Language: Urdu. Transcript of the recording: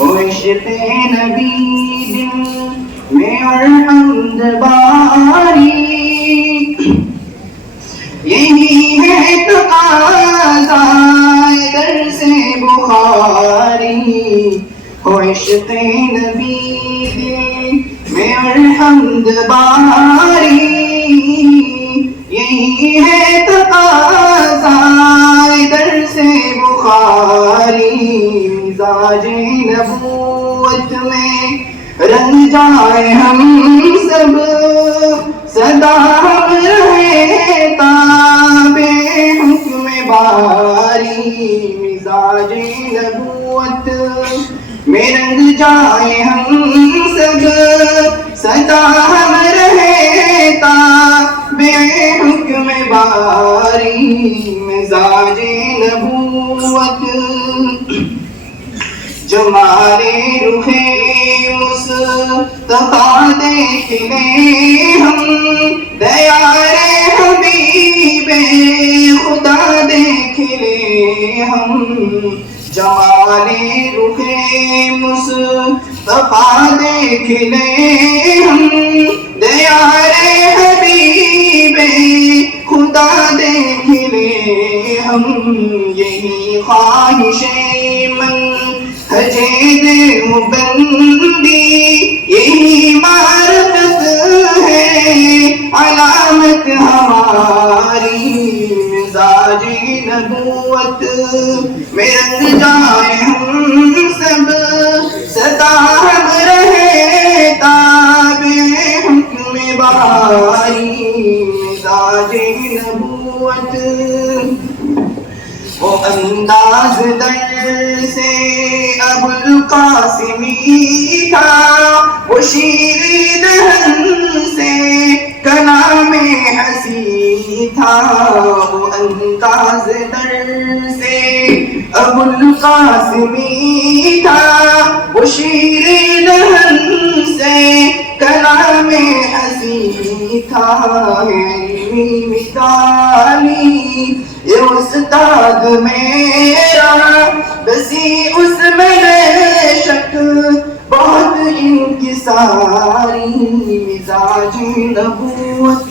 عشق نبی دل میں اور حمد باری، یہی ہے تقاضا درس بخاری۔ عشق نبی دل میں اور حمد باری، یہی ہے تقاضا درس بخاری۔ مزاج نبوت میں رنگ جائے ہم سب، سدا ہم رہے تابع حکم باری۔ مزاج نبوت میں رنگ جائے ہم سب، سدا ہم رہے تابع حکم باری۔ مزاج نبوت جمال رخ مصطفیٰ دیکھ لیں ہم، دیار حبیب خدا دیکھ لیں ہم۔ جمال رخ مصطفیٰ دیکھ لیں ہم، دیار حبیب خدا دیکھ لیں ہم۔ یہی خواہش من حجید بندی، یہی معرفت ہے علامت ہماری۔ مزاج نبوت میں رنگ جائے ہم سب، سدا ہم رہے تابع حکم باری۔ مزاج نبوت وہ انداز در سے ابو القاسمی تھا، وہ شیریں دہن سے کلام حسین تھا۔ وہ انداز در سے ابو القاسمی تھا، وہ شیریں دہن سے کلام حسین تھا۔ علمی مثالی یہ استاد میرا، بسی اس میں شک بہت انکساری۔ مزاج نبوت